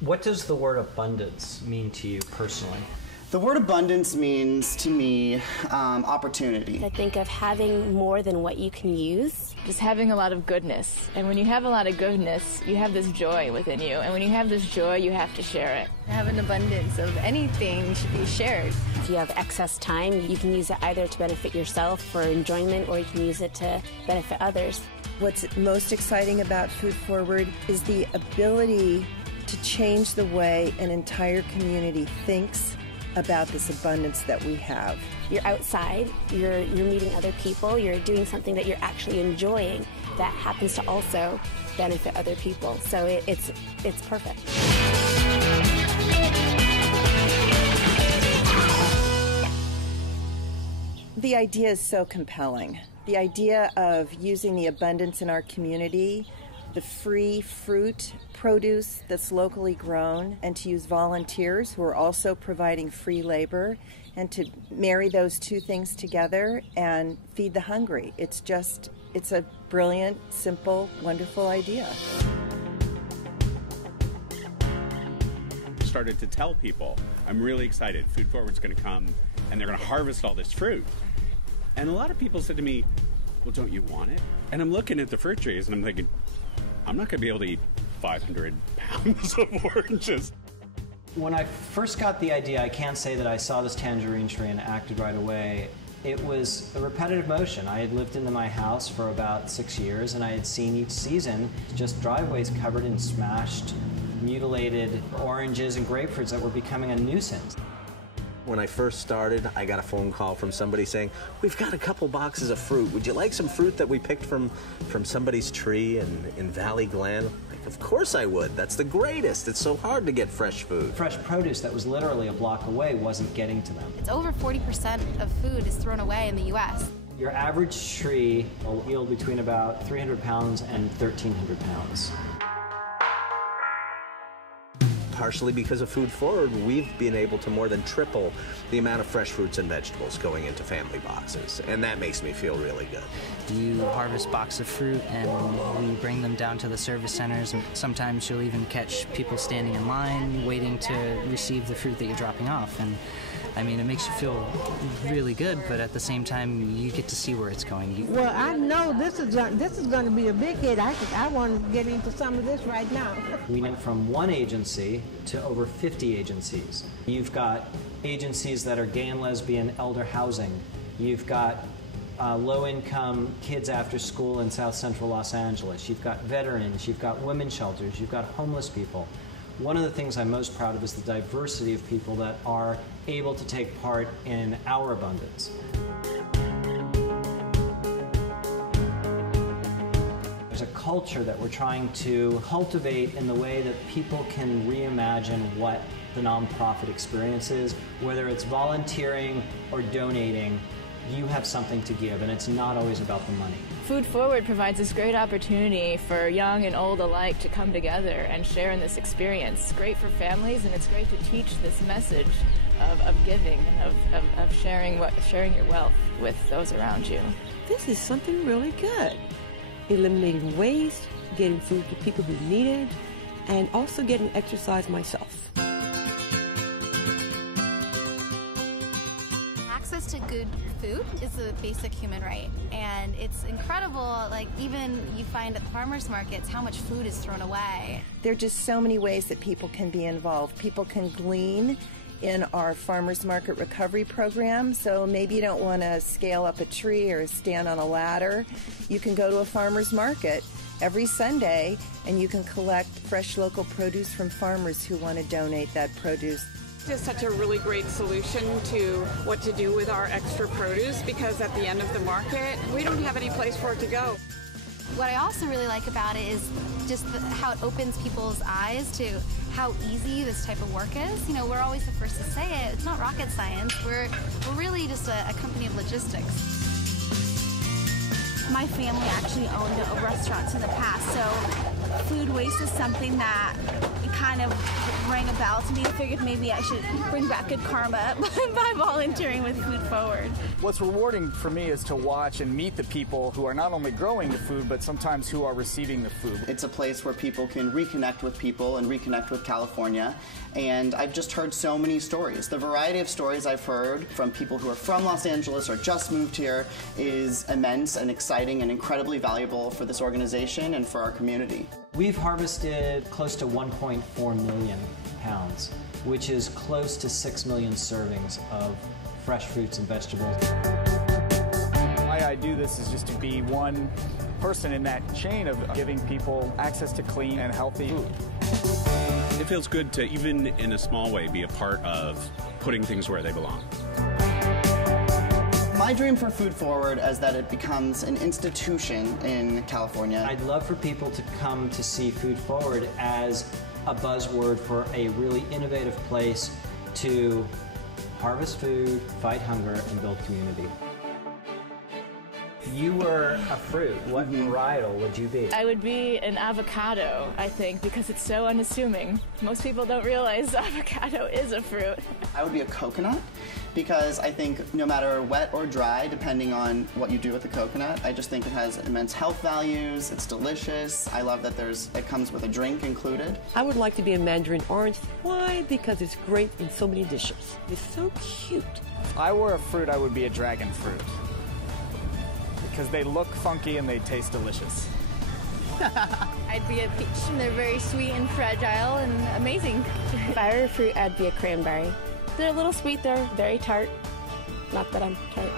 What does the word abundance mean to you personally? The word abundance means to me opportunity. I think of having more than what you can use. Just having a lot of goodness. And when you have a lot of goodness, you have this joy within you. And when you have this joy, you have to share it. Have an abundance of anything should be shared. If you have excess time, you can use it either to benefit yourself for enjoyment, or you can use it to benefit others. What's most exciting about Food Forward is the ability to change the way an entire community thinks about this abundance that we have. You're outside, you're meeting other people, you're doing something that you're actually enjoying that happens to also benefit other people. So it's perfect. The idea is so compelling. The idea of using the abundance in our community, the free fruit, produce that's locally grown, and to use volunteers who are also providing free labor, and to marry those two things together and feed the hungry. It's a brilliant, simple, wonderful idea. Started to tell people, I'm really excited, Food Forward's going to come and they're going to harvest all this fruit. And a lot of people said to me, well, don't you want it? And I'm looking at the fruit trees and I'm thinking, I'm not going to be able to eat 500 pounds of oranges. When I first got the idea, I can't say that I saw this tangerine tree and acted right away. It was a repetitive motion. I had lived in my house for about 6 years, and I had seen each season just driveways covered in smashed, mutilated oranges and grapefruits that were becoming a nuisance. When I first started, I got a phone call from somebody saying, we've got a couple boxes of fruit. Would you like some fruit that we picked from somebody's tree in Valley Glen? Like, of course I would. That's the greatest. It's so hard to get fresh food. Fresh produce that was literally a block away wasn't getting to them. It's over 40% of food is thrown away in the U.S. Your average tree will yield between about 300 pounds and 1,300 pounds. Partially because of Food Forward, we've been able to more than triple the amount of fresh fruits and vegetables going into family boxes, and that makes me feel really good. You harvest boxes of fruit and we bring them down to the service centers, and sometimes you'll even catch people standing in line waiting to receive the fruit that you're dropping off. And I mean, it makes you feel really good, but at the same time, you get to see where it's going. Well, I know this is going to be a big hit. I want to get into some of this right now. We went from one agency to over 50 agencies. You've got agencies that are gay and lesbian elder housing. You've got low-income kids after school in South Central Los Angeles. You've got veterans. You've got women's shelters. You've got homeless people. One of the things I'm most proud of is the diversity of people that are able to take part in our abundance. There's a culture that we're trying to cultivate in the way that people can reimagine what the nonprofit experience is. Whether it's volunteering or donating, you have something to give, and it's not always about the money. Food Forward provides this great opportunity for young and old alike to come together and share in this experience. It's great for families, and it's great to teach this message of giving and of sharing your wealth with those around you. This is something really good. Eliminating waste, getting food to people who need it, and also getting exercise myself. Access to good food is a basic human right, and it's incredible, like even you find at the farmers markets how much food is thrown away. There are just so many ways that people can be involved. People can glean in our farmers market recovery program, so maybe you don't want to scale up a tree or stand on a ladder. You can go to a farmers market every Sunday and you can collect fresh local produce from farmers who want to donate that produce. Is such a really great solution to what to do with our extra produce, because at the end of the market we don't have any place for it to go. What I also really like about it is just how it opens people's eyes to how easy this type of work is. You know, we're always the first to say it. It's not rocket science. We're really just a company of logistics. My family actually owned restaurants in the past, so food waste is something that kind of rang a bell to me. I figured maybe I should bring back good karma by volunteering with Food Forward. What's rewarding for me is to watch and meet the people who are not only growing the food, but sometimes who are receiving the food. It's a place where people can reconnect with people and reconnect with California. And I've just heard so many stories. The variety of stories I've heard from people who are from Los Angeles or just moved here is immense and exciting and incredibly valuable for this organization and for our community. We've harvested close to 1.4 million pounds, which is close to 6 million servings of fresh fruits and vegetables. Why I do this is just to be one person in that chain of giving people access to clean and healthy food. It feels good to, even in a small way, be a part of putting things where they belong. My dream for Food Forward is that it becomes an institution in California. I'd love for people to come to see Food Forward as a buzzword for a really innovative place to harvest food, fight hunger, and build community. If you were a fruit, what varietal would you be? I would be an avocado, I think, because it's so unassuming. Most people don't realize avocado is a fruit. I would be a coconut because I think no matter wet or dry, depending on what you do with the coconut, I just think it has immense health values, it's delicious. I love that it comes with a drink included. I would like to be a mandarin orange. Why? Because it's great in so many dishes. It's so cute. If I were a fruit, I would be a dragon fruit. Because they look funky and they taste delicious. I'd be a peach. They're very sweet and fragile and amazing. If I were a fruit, I'd be a cranberry. They're a little sweet, they're very tart. Not that I'm tart.